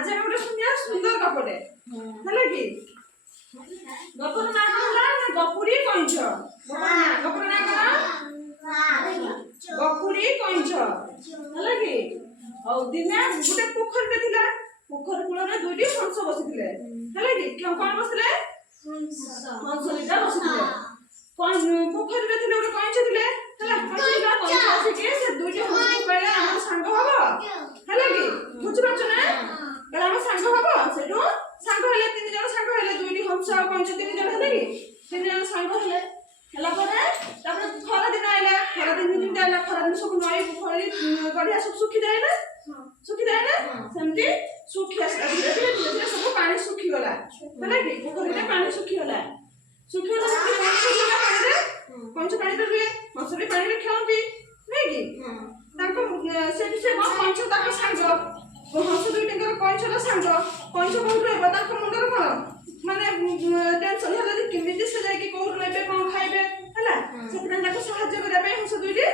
आज हम गोटे सुनिया सुंदर गपटे हला कि गपर ना होला ना गपुरी कइंछ गपर ना करा गपुरी कइंछ हला कि औ दिने गोटे पोखरटे थिला पोखर कूଳରେ दुईटी हंस बसिथिले हला कि कोन बसिले हंस दिटा बसिथिले कोन पोखरटे थिले गोटे कइंछ थिले हला कइंछ बसिके से दुईटी हंस कहले हम संग हबो हला कि बुझि पाछ ना कहले हम संग हबो सेटो संग हेले तीन जण संग हेले दुईटी हंस आ कइंछ तीन जण हेले कि तीन जण संग हेले हला परे तापर खरा दिन आइला खरा दिन आइला खरा दिन सब नई पोखरी गढिया सब सुखी जाय ना सेमती सुखी आसला धीरे धीरे सब पानी सुखी गला हला कि पोखरीरे पानी सुखी गला कइंछ पानी रे मछली पानी रे खेलती नै कि ताको से कइंछ ताको संग हंस दुईटर कइंछला संग कइंछ कोन रहबो ताको मुंडर कोन माने टेंशन होला जे केमिति से जाय कि कोन लेबे कोन खाइबे हला सेतना ताको सहाय्य करिया पे हंस दुईटी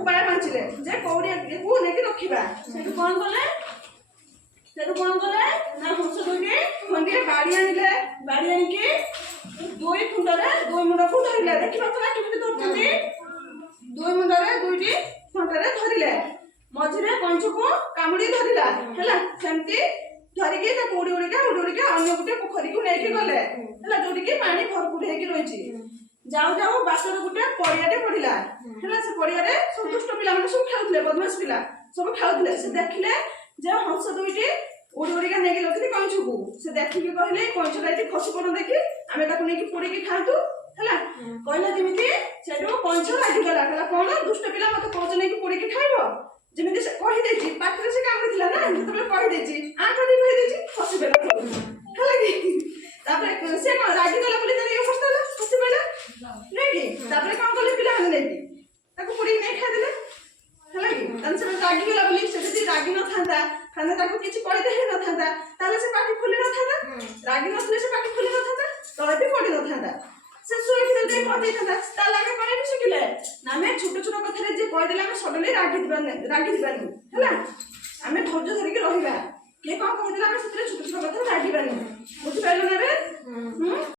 उपाय बांचिले जे कौड़ी को लेके रखिबा सेटु कोन कले ना हंस दुईटी खंडिया बाड़ी आनिके दुई खुंडरे दुई मुंड को धरिले देखिबा तो केमिति धरछथि दुई मुंडरे दुईटी खंडरे धरिले मझिरे कइंछ को कामुडी धरिला हला सेमती धरिके ता उड़ी उड़ी अन्य गुटे पोखरी को लेके गले हला जोडी के पानी भरपूर हेकी रहिछि जाऊ जाऊ बाटर गुटे पड़ियाटे पड़िला हला से पड़ियारे सब दुष्ट पिला माने सब खेलुथले बदमाश पिला सब खाउथले से देखिले जे हंस दुईटी उड़ी उड़ी का नेके लथि कइंछ को से देखिके कहले कइंछ लाइति खसी पड़ देखि आमे ताको नेकी पोड़ी के खातु हला कहला जेमिति सेटो कइंछ लागी गला कहला कोन दुष्ट पिला मते कइंछ नेकी पोड़ी के खाइबो जेमिति से कहि देछि पात्र से काम दिला ना तबले कहि देछि आठा दी कहि देछि खसी बेला हला कि तापर से को रागी गला बोली तने अवस्था ला खसी बेला नै कि तापर काम करले पिला हने नै ताको पोड़ी नै खा देले हला कि तन से रागी गला बोली से जदी रागी न थांता खाना ताको किछि कहि दे न थांता ताले से पाटी खुली न थांता रागी नथले से पाटी खुली न थांता तळे भी पड़ी न थांता से सोई के दे पड़ी थांता ता लागे पानी भी सुकिले नामे छोट छोट कथा रे जे कहि देले हम सडले रागी दिबानी हला हमें धैर्य धरि के रहिबा के कोन कहि देला हम सतरे छोट छोट कथा रागी बानी बुझि पाइलो ना रे